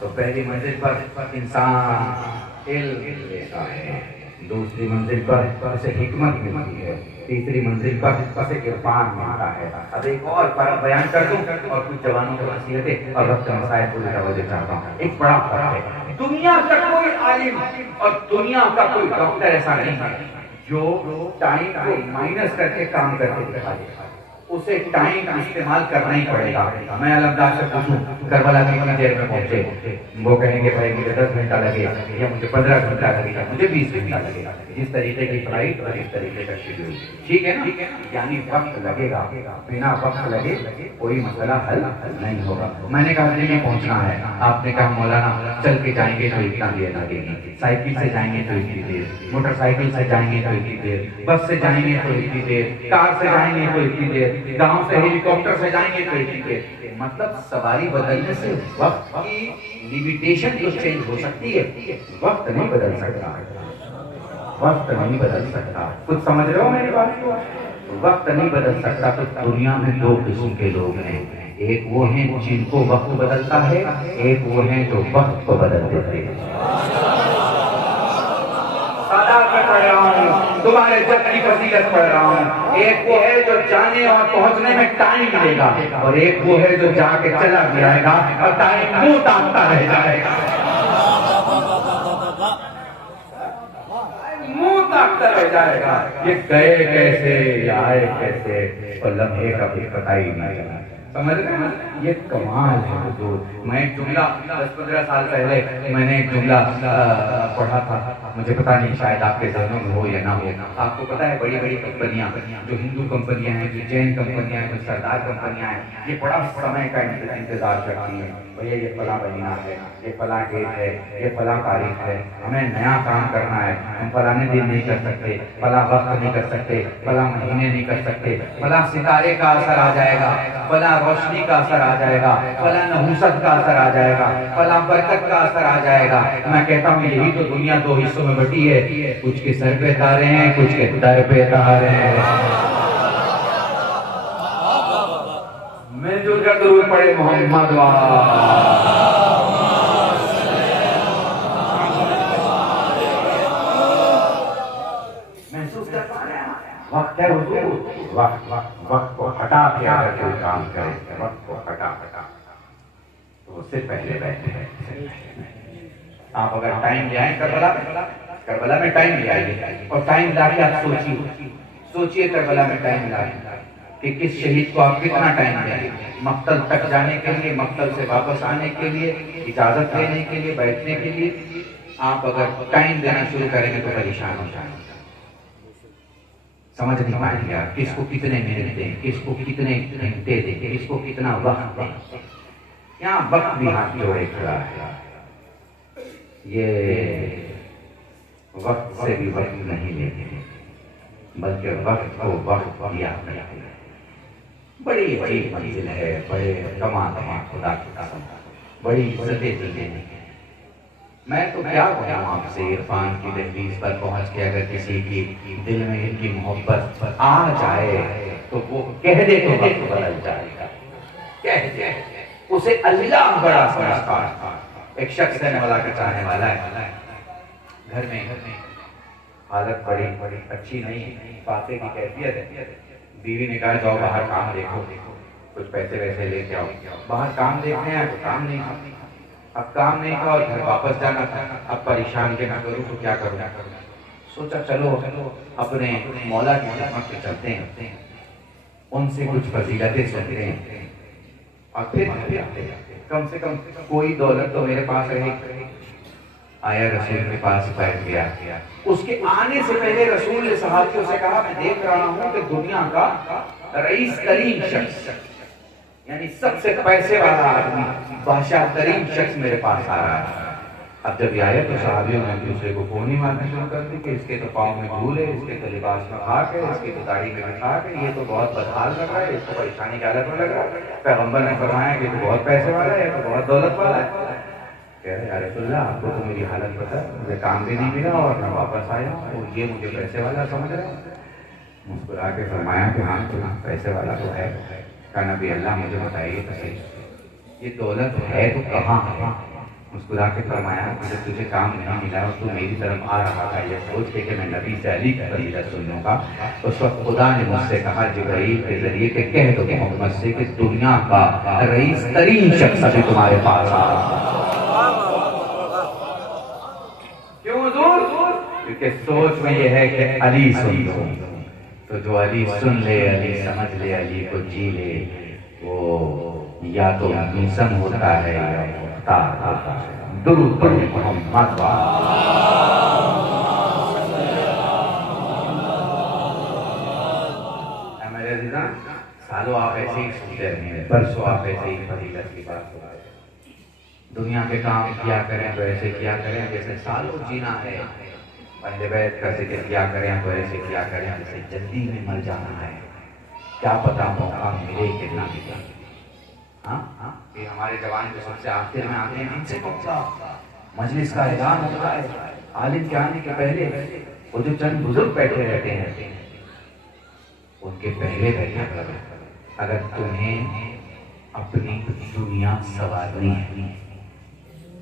तो पहली मंजिल पर इंसान इल्म लेता है, दूसरी मंजिल पर उसे हिकमत मिलती है, तीसरी मंजिल पर उसे इरफान मिलता है। अब एक और बयान कर दूं और कुछ जवानों को नसीहतें और वक्त मसाइल को तवज्जो चाहता हूँ। एक बड़ा फर्क है, दुनिया का कोई आलिम और दुनिया का कोई डॉक्टर ऐसा नहीं है जो टाइम को माइनस करके काम करके दिखा दे। उसे टाइम इस्तेमाल करना ही पड़ेगा। मैं अलमदार से पूछूं करबला में कितनी देर में पहुंचे, वो कहेंगे भाई मुझे 10 घंटा लगेगा या मुझे 15 घंटा लगेगा, मुझे 20 घंटा लगेगा। जिस तरीके की फ्लाइट और इस तरीके का शेड्यूल, ठीक है ना? यानी वक्त लगेगा, बिना वक्त लगे कोई मसला हल नहीं होगा। मैंने कहा दिल्ली पहुंचना है, आपने कहा मौलाना चल के जाएंगे तो इतना देर लगेगी, साइकिल से जाएंगे तो इतनी देर, मोटरसाइकिल से जाएंगे तो इतनी देर, बस से जाएंगे तो इतनी देर, कार से जाएंगे तो इतनी देर, गांव से हेलीकॉप्टर से जाएंगे तो इतनी देर। मतलब सवारी बदलने से वक्त की लिमिटेशन तो चेंज हो सकती है, वक्त नहीं बदल सकता, वक्त नहीं बदल सकता। कुछ समझ रहे हो मेरी बात को? वक्त नहीं बदल सकता। तो दुनिया में दो किस्म के लोग हैं, एक वो हैं जिनको वक्त बदलता है, एक वो हैं जो वक्त को बदल देते हैं। पढ़ रहा हूँ, तुम्हारे जब की फजीलत पढ़ रहा हूँ। एक वो है जो जाने और पहुंचने में टाइम मिलेगा, और एक वो है जो जाके चला जाएगा और टाइम मुंह ताकता रह जाएगा, मुंह ताकता रह जाएगा। ये गए कैसे, आए कैसे, और लम्हे का भी पता ही नहीं चला। समझ रहे हैं? ये कमाल है हुजूर। मैं जुमला 10-15 साल पहले मैंने एक जुमला पढ़ा था, मुझे पता नहीं शायद आपके ज़हनों में हो या ना हो। आपको पता है बड़ी बड़ी कंपनियां, जो हिंदू कंपनियां हैं, जो जैन कंपनियां हैं, जो सरदार कंपनियां हैं, ये बड़ा समय का इंतजार करती हैं। भैया ये फला महीना है, ये फला डेट है, ये फला तारीख है, हमें नया काम करना है, हम फलाने दिन नहीं कर सकते, फला वक्त नहीं कर सकते, फला महीने नहीं कर सकते, फला सितारे का असर आ जाएगा, फला रोशनी का असर आ जाएगा, फला नहुसत का असर आ जाएगा, फला बरकत का असर आ जाएगा। मैं कहता हूँ यही तो दुनिया दो हिस्सों में बटी है, कुछ के सर पे तारे हैं, कुछ के दर पे तारे हैं। मिलजुल कर दुरूद पढ़े मोहम्मद महसूस कर पा रहे हैं? वक्त है हुजूर, वक्त को हटा के अगर कोई काम करे, वक्त को हटा तो उससे पहले बैठे। आप अगर टाइम ले आए करबला में टाइम ले आइए, और टाइम लाके आप सोचिए करबला में टाइम लाए कि किस शहीद को आप कितना टाइम दें, मक्तल तक जाने के लिए, मक्तल से वापस आने के लिए, इजाजत लेने के लिए, बैठने के लिए। आप अगर टाइम देना शुरू करेंगे तो परेशान हो जाएंगे, समझ नहीं पाएंगे आप किसको कितने मिनट दें, किसको कितने घंटे दें, किसको कितना वक्त दें। यहाँ वक्त भी हाथ जोड़े खड़ा है। ये वक्त से भी वक्त नहीं लेते, बल्कि वक्त को वक्त दिया करते हैं। बड़ी अजीब मंजिल है, बड़े कमाल खुदा की कसम, बड़ी इज्जतें दी गई। मैं तो क्या कहूँ आपसे, इरफान की दहलीज पर पहुंच के अगर किसी की दिल में इनकी मोहब्बत आ जाए तो वो कह दे तो वक्त बदल जाएगा, कह दे। उसे अल्लाह बड़ा समझता है। एक शख्स है मौला का चाहने वाला है, घर में हालत बड़ी अच्छी नहीं है, फाके की कैफियत है। बीवी ने कहा जाओ बाहर काम देखो, कुछ पैसे वैसे लेके आओ। बाहर काम देखने आए तो काम नहीं था, अब काम नहीं था और घर वापस जाना था। अब परेशान के ना करूँ तो क्या करूँ, सोचा चलो अपने मौला की खिदमत पे चलते हैं, उनसे कुछ फजीलतें सुनते हैं और फिर कम से कम कोई दौलत तो मेरे पास रहे। आया रसूल के पास बैठ गया। उसके आने से पहले रसूल ने सहाबियों से कहा मैं देख रहा हूं कि दुनिया का रईस तरीन शख्स, यानी सबसे पैसे वाला आदमी, बादशाह तरीन शख्स मेरे पास आ रहा है। अब जब ये आया तो सहाबियों ने दूसरे को फोन ही मारना शुरू कर दी कि इसके तो पाँव में धूल है, इसके तो लिबास में खाक है, इसकी तो दाढ़ी में खाक है, ये तो बहुत बदहाल लग रहा है, इसको परेशानी की हालत में लग रहा है। पैगंबर ने फरमाया कि तो बहुत पैसे वाला है, तो बहुत दौलत वाला है। कह रहे यार रसूलल्लाह आपको तो मेरी हालत पता है, मुझे काम भी नहीं मिला और मैं वापस आया और ये मुझे पैसे वाला समझ रहे हैं। मुस्कुरा के फरमाया कि हाँ तो पैसे वाला तो है। कहा नबी अल्लाह मुझे बताइए तो सही, ये दौलत है तो कहाँ है? मुस्कुरा के फरमाया, मुझे तुझे काम नहीं मिला और तू मेरी तरफ आ रहा था ये सोच के कि मैं नबी से अली की फजीलत सुन लूंगा। उस वक्त खुदा ने मुझसे कहा जिब्राइल के जरिए कि कह दो मोहम्मद से कि दुनिया का रईस तरीन शख्स अभी तुम्हारे पास आ रहा है। क्यों हुजूर? क्योंकि सोच में यह है कि अली सुन लो, तो जो अली सुन ले, अली समझ ले, अली को जी ले, वो या तो मुसम होता है या मुख्तार होता है। दुरूद पढ़े मोहम्मद मेरे अज़ीज़ान, सालों आप ऐसे ही सुनते रहे, परसों आप ऐसे ही फजीलत की बात हो रहे। दुनिया के काम किया करें तो ऐसे किया करें जैसे सालों जीना है, अहले बैत का जिक्र किया करें तो ऐसे किया करें जैसे जल्दी में मर जाना है, क्या पता मौका मिले कि ना मिले। हाँ, ये हमारे जवान जो सबसे आखिर में आते हैं, इनसे कौन मजलिस का ऐलान होता है, आलिम के आने के पहले वो जो चंद बुजुर्ग बैठे रहते हैं उनके पहले बैठे, अगर तुम्हें अपनी दुनिया संवारनी है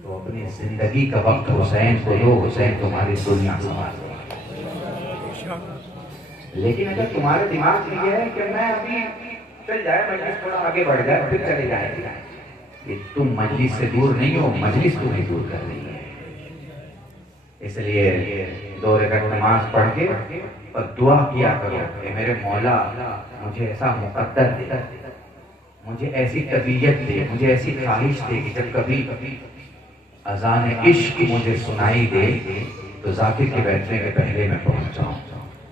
तो अपनी जिंदगी का वक्त हुसैन को दो, हुसैन तुम्हारी दुनिया संवार दो। लेकिन अगर तुम्हारे दिमाग में यह है कि मैं अभी चल जाए, मजलिस थोड़ा आगे बढ़ जाए फिर चले जाए, ये तुम मजलिस से दूर नहीं हो, मजलिस तुम्हें दूर कर रही है। इसलिए 2 रकात नमाज पढ़ के और दुआ किया करो कि मेरे मौला मुझे ऐसा मुकद्दर दे, मुझे ऐसी तबीयत दे, मुझे ऐसी ख्वाहिश दे कि जब कभी अजान इश्क मुझे सुनाई दे तो जाकिर के बैठने के पहले मैं पहुंच जाऊं।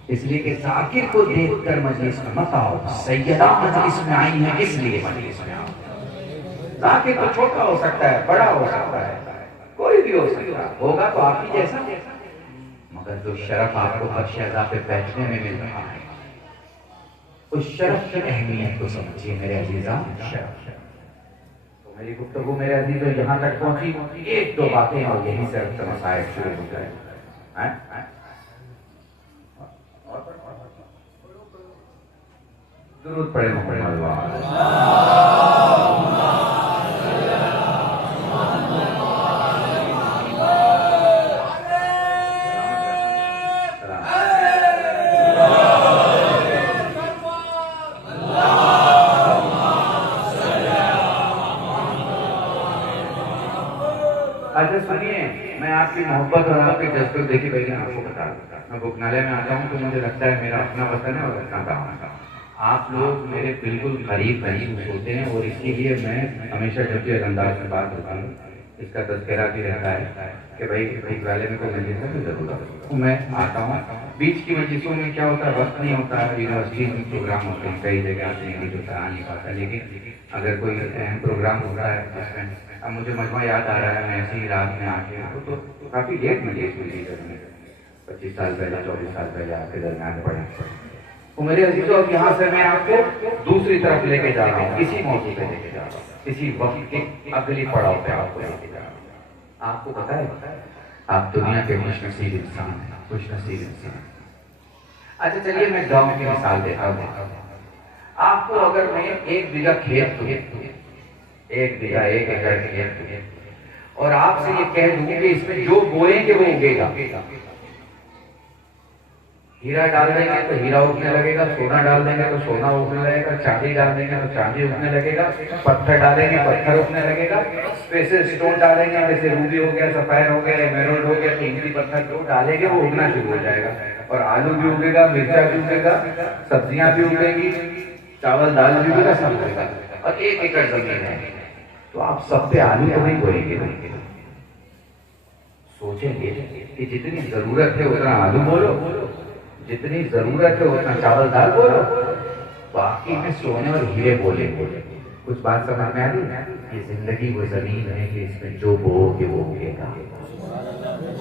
इसलिए कि जाकिर को देखकर मजलिस में मत आओ, सैयदा मजलिस में आई है इसलिए मजलिस में आओ। जाकिर तो छोटा हो सकता है, बड़ा हो सकता है, कोई भी हो सकता है, होगा तो आप ही जैसा, मगर जो शरफ आपको बख्शियदा पे बैठने में मिल रहा है उस शरफ की अहमियत को समझिए मेरे अजीजा। तो मेरी गुफ्तगू मेरे अजीजों यहाँ तक पहुंची, 1-2 बातें और यहीं से अब मसाइल शुरू हो जाए। दुरूद पढ़े मोहम्मद। अच्छा सुनिए, मैं आपकी मोहब्बत और आपके जज्बे देखी पहले आपको बता दूं, मैं भुखनालय में आता हूँ तो मुझे लगता है मेरा अपना वतन है और अपना गाँव है। आप लोग मेरे बिल्कुल करीब महसूस होते हैं और इसके लिए मैं हमेशा जब भी अंदाज में बात होता हूँ इसका तज़किरा भी रहता है कि भाई भुखनालय में कोई मजलिस है तो जरूर तो मैं आता हूँ। बीच की मजलिसों में क्या होता है, वक्त नहीं होता है, यूनिवर्सिटी में प्रोग्राम होते हैं, कई जगह आते हैं जो आ नहीं पाता, लेकिन अगर कोई अहम प्रोग्राम हो रहा है, अब मुझे मजमा याद आ रहा है, मैं ऐसी रात में आके तो काफ़ी लेट मजलिस मिली जब मैं 25 साल पहले 24 साल पहले आपके दरमियान पढ़ा। तो मेरे अजीजों अब यहाँ से मैं आपको दूसरी तरफ लेके जा रहा हूँ, इसी मौके पे लेके जा रहा हूँ, इसी वक्त के अगली पड़ाव पे आपको लेके जा रहा हूँ। आपको पता है आप दुनिया के खुशनसीब इंसान हैं, खुशनसीब इंसान। अच्छा चलिए मैं गाँव की मिसाल देता हूँ। आपको अगर मैं 1 बीघा खेत दूं, 1 बीघा 1 एकड़ खेत और आपसे ये कह दूं कि इसमें जो बोएंगे वो उगेगा, हीरा डाल देंगे तो हीरा उगने लगेगा, सोना डाल देंगे तो सोना उगने लगेगा, चांदी डाल देंगे तो चांदी उगने लगेगा, पत्थर डालेंगे पत्थर उगने लगेगा, स्पेशल स्टोन डालेंगे जैसे रूबी हो गया, सफायर हो गया, एमेरल्ड हो गया, कीमती पत्थर जो डालेंगे वो उगना शुरू हो जाएगा। और आलू भी उगेगा, मिर्चा भी उगेगा, सब्जियां भी उगेगी, चावल दाल भी उगेगा, सब उगेगा। और 1 एकड़ जमीन है तो आप सब पे आलू तो नहीं बोएंगे, सोचेंगे कि जितनी जरूरत है उतना आलू बोलो, जितनी जरूरत है उतना चावल दाल बोलो, बाकी में सोने और हीरे बोले। कुछ बात समझ में आ रही? ये जिंदगी वो जमीन है कि इसमें जो बोओगे वो उगेगा,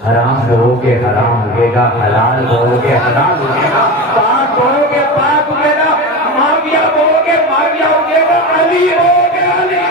हराम बोओगे हराम उगेगा, हलाल बोओगे हलाल उगेगा, पाक बोओगे पाक उगेगा, माविया बोओगे माविया उगेगा, अली बोओगे अली।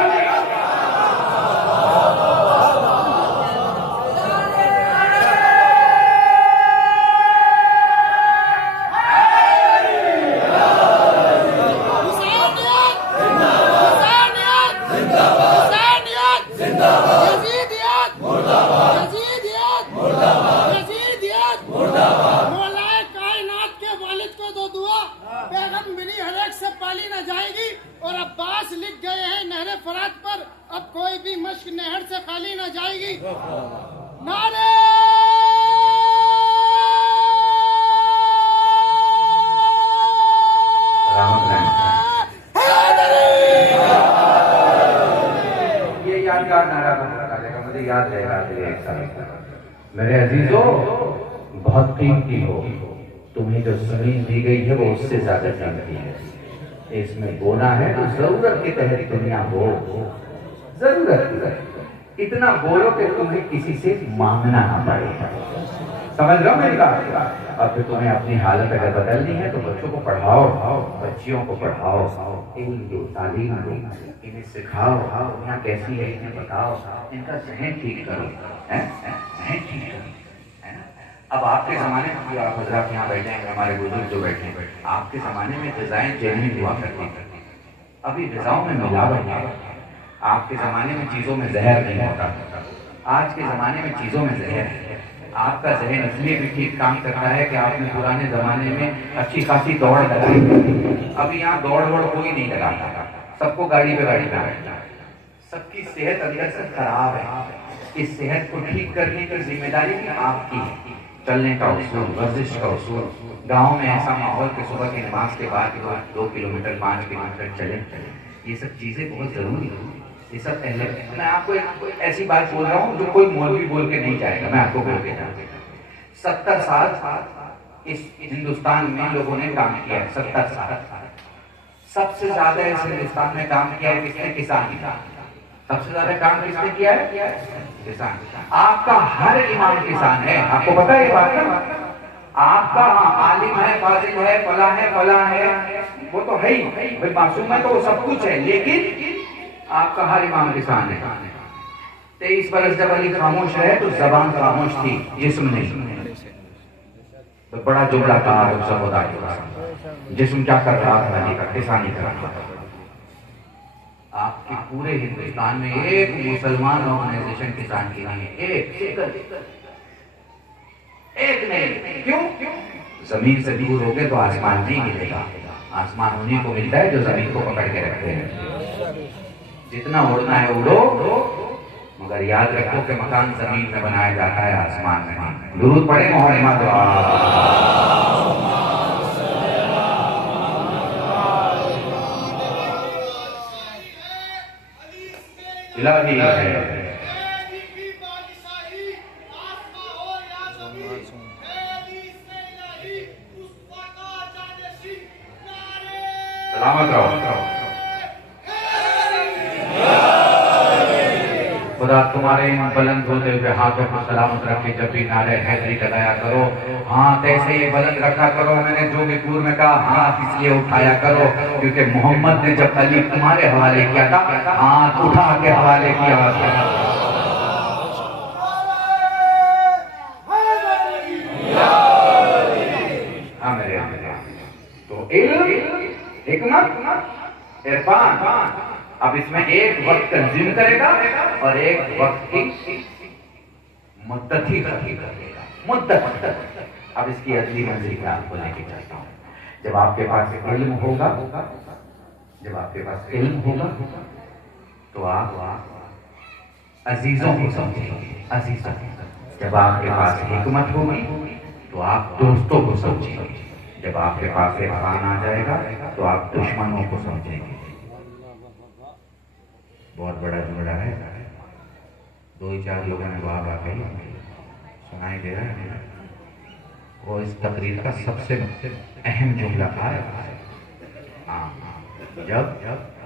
नहर से खाली ना जाएगी। नारे ये यादगार नारा का मुझे याद रहेगा। मेरे अजीजों, बहुत कीमती हो, तुम्हें जो जमीन दी गई है वो उससे ज्यादा कीमती है। इसमें बोना है तो जरूरत के तहत दुनिया बो, जरूरत इतना बोलो कि तुम्हें किसी से मांगना ना पड़े। समझ लो मेरी बात। अब फिर तुम्हें अपनी हालत अगर बदलनी है तो बच्चों को पढ़ाओ, बच्चियों को पढ़ाओ, इल्म दो, तालीम दो, इन्हें सिखाओ, दुनिया कैसी है इन्हें बताओ, इनका जहन ठीक करो, जहन ठीक करो। अब आपके ज़माने में जो आप हजरात यहाँ बैठे हैं, हमारे बुजुर्ग जो बैठे हैं, आपके ज़माने में ग़िज़ाएं जेन्युइन हुआ करती थी। अभी ग़िज़ाओं में मिलावट है। आपके ज़माने में चीज़ों में जहर नहीं होता, आज के ज़माने में चीज़ों में जहर है। आपका जहन इसलिए भी ठीक काम करता है कि आपने पुराने ज़माने में अच्छी खासी दौड़ लगाई। अभी यहाँ दौड़ कोई नहीं लगाता, सबको गाड़ी पे बैठना है। सबकी सेहत अंदर से खराब है। इस सेहत को ठीक करने की जिम्मेदारी भी आपकी है। चलने का उसूल, वर्जिश का उसूल, गांव में ऐसा माहौल कि सुबह की नमाज के बाद 2 किलोमीटर 5 किलोमीटर चले, ये सब चीज़ें बहुत ज़रूरी है। ये सब पहले मैं आपको एक ऐसी बात बोल रहा हूँ जो कोई मौलवी बोल के नहीं जाएगा, मैं आपको बोल के जाऊँ। 70 साल इस हिंदुस्तान में लोगों ने काम किया है। 70 साल सबसे ज्यादा इस हिंदुस्तान में काम किया है किसने? किसान। सबसे ज्यादा काम किसने किया है? किसान। आपका हर इमाम किसान है, आपको पता है ये बात ना? आपका आलिम है, फाजिल है, फला है, वो तो है ही भाई, मासूम है तो वो सब कुछ है, लेकिन आपका हर इमाम किसान है। 23 बरस जब अली खामोश रहे तो जबान खामोश थी, जिस्म नहीं। तो बड़ा जुमला कहा सब खुदा के जिस्म क्या कर रहा था? अली का किसानी कर रहा था। आपके पूरे हिंदुस्तान में एक मुसलमान ऑर्गेनाइजेशन किसान की नहीं है, एक नहीं। क्यों? जमीन से दूर हो गए तो आसमान नहीं मिलेगा। आसमान उन्हीं को मिलता है जो जमीन को पकड़ के रखते हैं। जितना उड़ना है उड़ो, मगर याद रखो कि मकान जमीन में बनाया जाता है, आसमान में नहीं। दुरूद पढ़े मोहम्मद इलाही है। सलामत रहो। खुदा तुम्हारे इन बुलंद होते हुए हाथों को सलामत रखे जब भी नारे हैदरी लगाया करो। हाथ ऐसे ही बुलंद रखा करो। मैंने जो भी पूर्व में कहा, हाथ इसलिए उठाया करो क्योंकि मोहम्मद ने जब अली तुम्हारे हवाले किया था, हाथ उठा के हवाले किया। तो हिकमत, इरफान, अब इसमें एक वक्त कंज्यूम करेगा और एक वक्त की मुद्दत ही करेगा। मुद्दत। अब इसकी अगली मंजिल में आपको लेके चलता हूँ। जब आपके पास इल्म होगा, तो आप अजीजों को समझेंगे, अजीजों। जब आपके पास हिकमत होगी तो आप दोस्तों को समझेंगे। जब आपके पास इरफान आ जाएगा तो आप दुश्मनों को समझेंगे। बहुत बड़ा जुमला है, 2-4 लोगों ने वाह वाह कही, सुनाई दे रहा है। वो इस तकरीर का सबसे अहम जुमला था। जब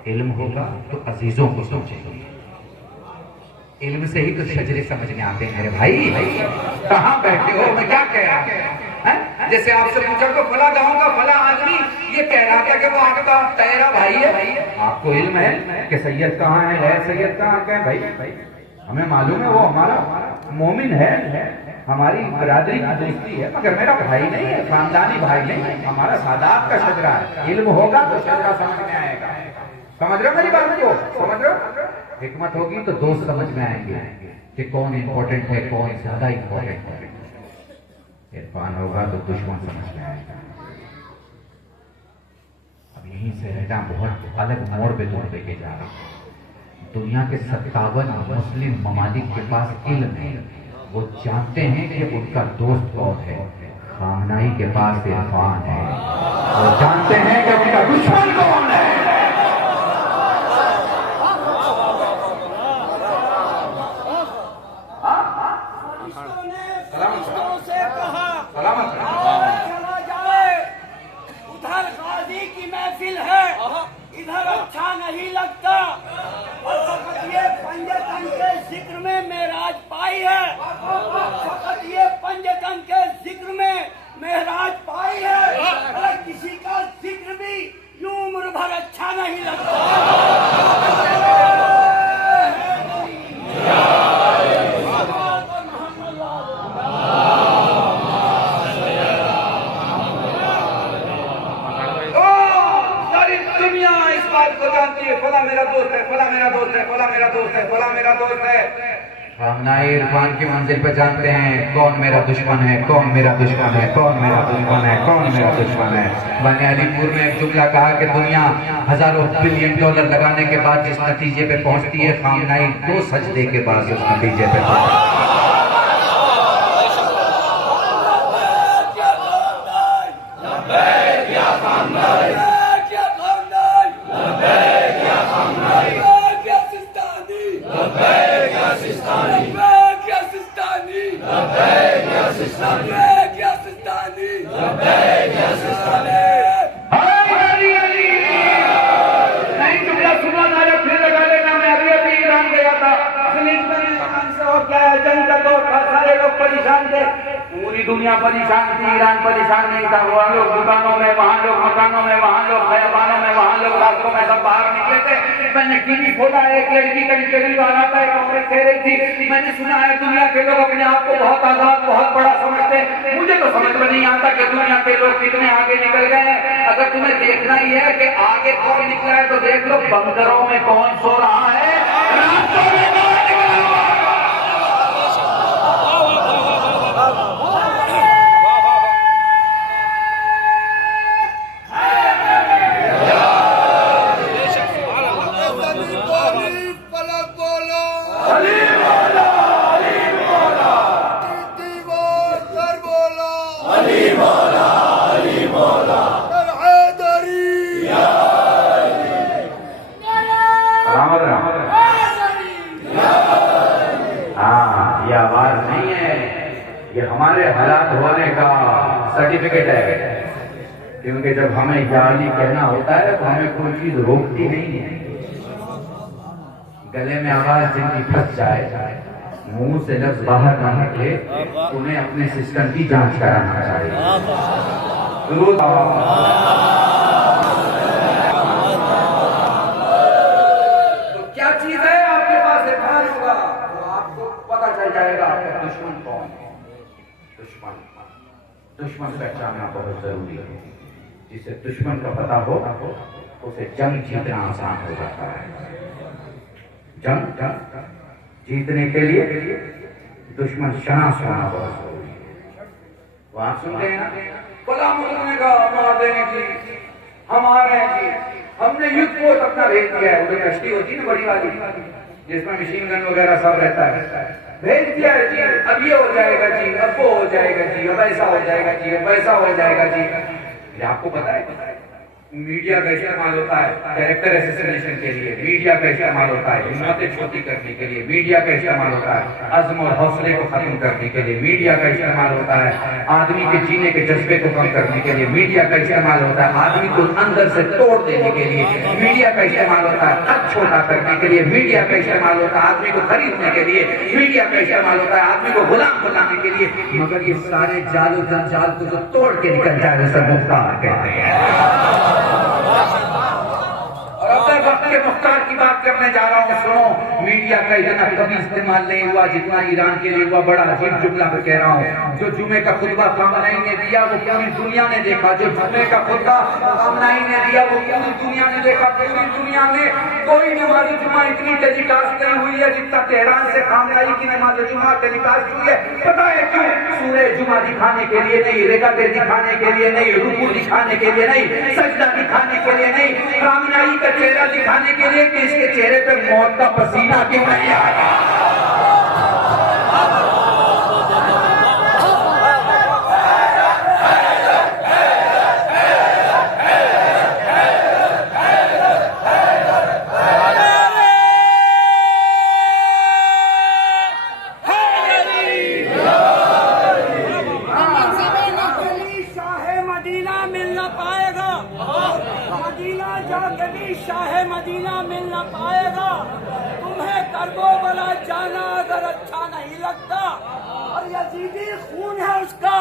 इल्म होगा तो अजीजों को समझेंगे। इल्म से ही तो शजरे समझ में आते हैं मेरे भाई। कहाँ बैठे हो? मैं क्या कह रहा हूँ? जैसे आपसे पूछा तो फला गाँव का फला आदमी ये कह रहा था कि वो आपका तेरा भाई है। आपको इल्म है कि सैयद कहाँ है, गैर सैयद कहाँ है? भाई हमें मालूम है वो हमारा मोमिन है, हमारी बरादरी की दोस्ती है, मगर मेरा भाई नहीं है, खानदानी भाई नहीं, हमारा सादात का शजरा है। इल्म होगा तो शजरा समझ में आएगा। समझ रहे हो मेरी बात को? समझ रहे हो? हिकमत होगी तो दोस्त समझ में आएंगे कि कौन इंपॉर्टेंट है, कौन ज्यादा इंपॉर्टेंट है। इरफान होगा तो दुश्मन समझ में आएगा। अब यहीं से रहना बहुत अलग मोड़ पे तोड़ लेके जा रहा है। दुनिया के 57 मुस्लिम ममालिक के पास इल्म है, वो जानते हैं कि उनका दोस्त कौन है। खामनाई के पास इरफान है, वो जानते हैं कि उनका दुश्मन कौन है। उधर गाजी की महफिल है, इधर अच्छा नहीं लगता। और फकत ये पंजतन के जिक्र में मेराज पाई है, फकत ये पंजतन के जिक्र में मेराज पाई है। अगर किसी का जिक्र भी यूं उम्र भर अच्छा नहीं लगता। फला मेरा दोस्त है, फला मेरा दोस्त है, फला मेरा दोस्त है, फला मेरा दोस्त है। खामनाई इरफान की मंजिल पर जानते हैं कौन मेरा दुश्मन है, कौन मेरा दुश्मन है, कौन मेरा दुश्मन है, कौन मेरा दुश्मन है। मैंने अलीपुर में एक जुमला कहा कि दुनिया हजारों बिलियन डॉलर लगाने के बाद जिस नतीजे पे पहुंचती है, खामनाई 2 सजदे के बाद उस नतीजे पे पहुंचती है। पूरी दुनिया परेशान थी, ईरान परेशान नहीं था। वहाँ लोग दुकानों में, वहाँ लोग मकानों में, वहाँ लोग खयाबानों में, वहाँ लोग रास्तों में सब बाहर निकले थे। मैंने टीवी खोला, एक लड़की का इंटरव्यू आ रहा था, एक औरत कह रही थी, मैंने सुना है दुनिया के लोग अपने आप को बहुत आजाद, बहुत बड़ा समझते हैं। मुझे तो समझ में नहीं आता कि दुनिया के लोग कितने आगे निकल गए हैं। अगर तुम्हें देखना ही है कि आगे कौन निकला है तो देख लो बंदरों में कौन सो रहा है, रास्तों में कौन निकला है। हाँ, ये आवाज नहीं है, ये हमारे हालात होने का सर्टिफिकेट है। क्योंकि जब हमें यानी कहना होता है तो हमें कोई चीज रोकती नहीं है। गले में आवाज जिनकी फंस जाए, मुंह से लफ्ज बाहर ना निकले, उन्हें अपने सिस्टम की जांच कराना चाहिए। तो क्या चीज है आपके पास इरफान होगा तो आपको पता चल जाएगा आपका दुश्मन कौन है। दुश्मन पहचानना बहुत जरूरी है। जिसे दुश्मन का पता हो उसे जंग जीतना आसान हो जाता है। जंग जीतने के लिए दुश्मन शनाख्त होना बहुत जरूरी है। वो आप सुन रहे हैं ना, बड़ा मुल्क का मार देने की, हमारे की हमने युद्ध को अपना भेज दिया है। उधर कश्ती होती है ना बड़ी वाली, जिसमें मशीन गन वगैरह सब रहता है, भेज दिया है जी। अब ये हो जाएगा जी, अब वो हो जाएगा जी, अब ऐसा हो जाएगा जी, अब वैसा हो जाएगा जी। ये आपको पता है मीडिया का इस्तेमाल होता है कैरेक्टर असैसिनेशन के लिए, मीडिया का इस्तेमाल होता है हिम्मतें छोटी करने के लिए, मीडिया का इस्तेमाल होता है अज़्म और हौसले को खत्म करने के लिए, मीडिया का इस्तेमाल होता है आदमी के जीने के जज्बे को कम करने के लिए, मीडिया का इस्तेमाल होता है आदमी को अंदर से तोड़ देने के लिए, मीडिया का इस्तेमाल होता है हद छोटा करने के लिए, मीडिया का इस्तेमाल होता है आदमी को खरीदने के लिए, मीडिया का इस्तेमाल होता है आदमी को गुलाम बनाने के लिए। मगर ये सारे जाल जंजाल को जो तोड़ के निकल जाए उसे मुख्तार कहते हैं। और अब मैं वक्त के मुख्तार की बात करने जा रहा हूँ। सुनो, मीडिया का इतना कभी इस्तेमाल नहीं हुआ जितना ईरान के लिए हुआ। बड़ा अजीब जुमला मैं कह रहा हूँ। जो जुमे का खुतबा खामनाई ने दिया वो पूरी दुनिया ने देखा। जो जुमे का खुतबा खामनाई ने दिया वो पूरी दुनिया ने देखा। पूरी दुनिया ने कोई नमाज जुमा इतनी टेलीकास्ट नहीं हुई है जितना तेहरान से खामगाई की नमाज जुमा टेलीकास्ट हुई है। पता है क्यों? सूरह जुमा दिखाने के लिए नहीं, रिकातें दिखाने के लिए नहीं, रुकू दिखाने के लिए नहीं, सजदा दिखाने के लिए नहीं, खामगाई का चेहरा दिखाने के लिए कि इसके चेहरे पे मौत का पसीना क्यों नहीं आया। शाह मदीना मिल न पाएगा। तुम्हें कर्बला जाना अगर अच्छा नहीं लगता, और यजीदी खून है उसका,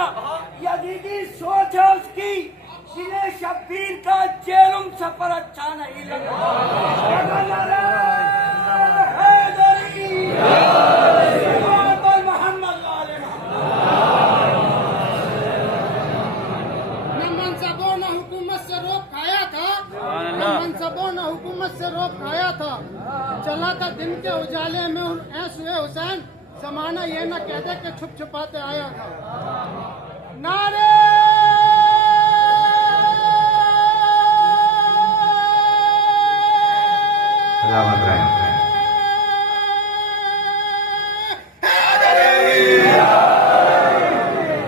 यजीदी सोच है उसकी, जिन्हें शब्बीर का जेलुम सफर अच्छा नहीं लगता। हुकूमत से रोक खाया था, चला था दिन के उजाले में ऐसे हुसैन, जमाना ये न कह दे कि छुप छुपाते आया था। नारे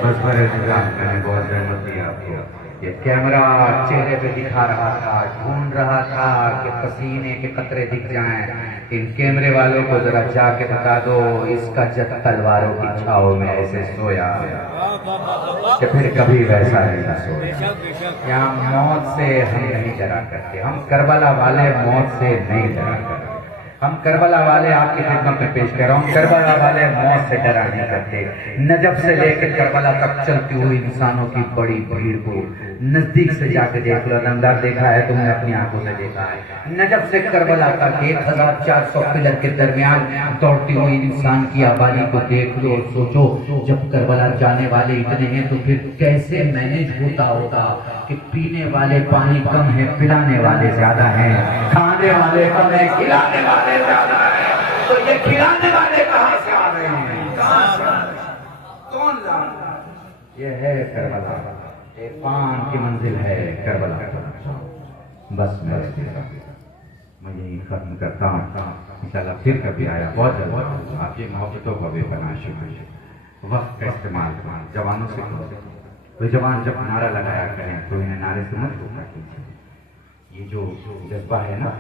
बस पर इंतजाम करने बहुत जरूरत थी आपको। ये कैमरा चेहरे पे दिखा रहा था, ढूंढ रहा था कि पसीने के कतरे दिख जाएं। इन कैमरे वालों को जरा जाके बता दो इसका जब तलवारों की छाव में ऐसे सोया कि फिर कभी वैसा नहीं सोया। यहाँ मौत से हम नहीं डरा करते, हम करबला वाले मौत से नहीं डरा करते। हम करबला वाले आपकी खिदमत में पेश कर रहा हूँ, करबला वाले मौत से डरा नहीं करते। नजफ से लेकर करबला तक चलती हुई इंसानों की बड़ी भीड़ को नजदीक से जाकर देख लो। अंदर देखा है तुमने, अपनी आंखों से देखा है। नजफ से करबला तक 1400 पिलर के दरमियान दौड़ती हुई इंसान की आबादी को देख लो और सोचो, जब करबला जाने वाले इतने हैं तो फिर कैसे मैनेज होता होगा कि पीने वाले पानी कम है, पिलाने वाले ज्यादा हैं, खाने वाले कम है, खिलाने वाले ज्यादा है। तो ये खिलाने वाले कहाँ से आ रहे हैं? कौन जाना? ये है करबला, पान की मंजिल है करबला। बस मैं यही खत्म करता हूँ, इंशाल्लाह फिर कभी आया बहुत जल्द आपकी मोहब्बतों को भी बना शुरू वक्त का इस्तेमाल जवानों से करो। तो जवान जब नारा लगाया करें तो इन्हें नारे से मत रोका कीजिए। ये जो जज्बा है ना,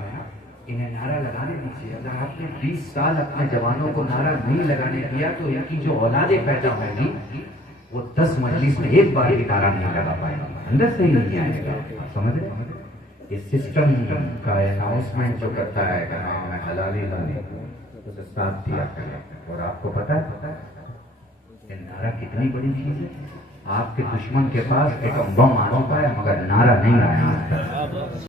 इन्हें नारा लगाने दीजिए। अगर आपने 20 साल अपने जवानों को नारा नहीं लगाने दिया तो इनकी जो औलादे पैदा होंगी वो 10 मजलिस में एक बार भी नारा नहीं लगा पाएंगे, अंदर से ही नहीं आएगा। समझे? ये सिस्टम का अनाउंसमेंट जो करता है कि हाँ मैं हलाली लाली, उसे साथ दिया करें। और आपको पता है ये नारा कितनी बड़ी चीज है। आपके दुश्मन के पास एटम बम आ चुका है मगर नारा नहीं आया।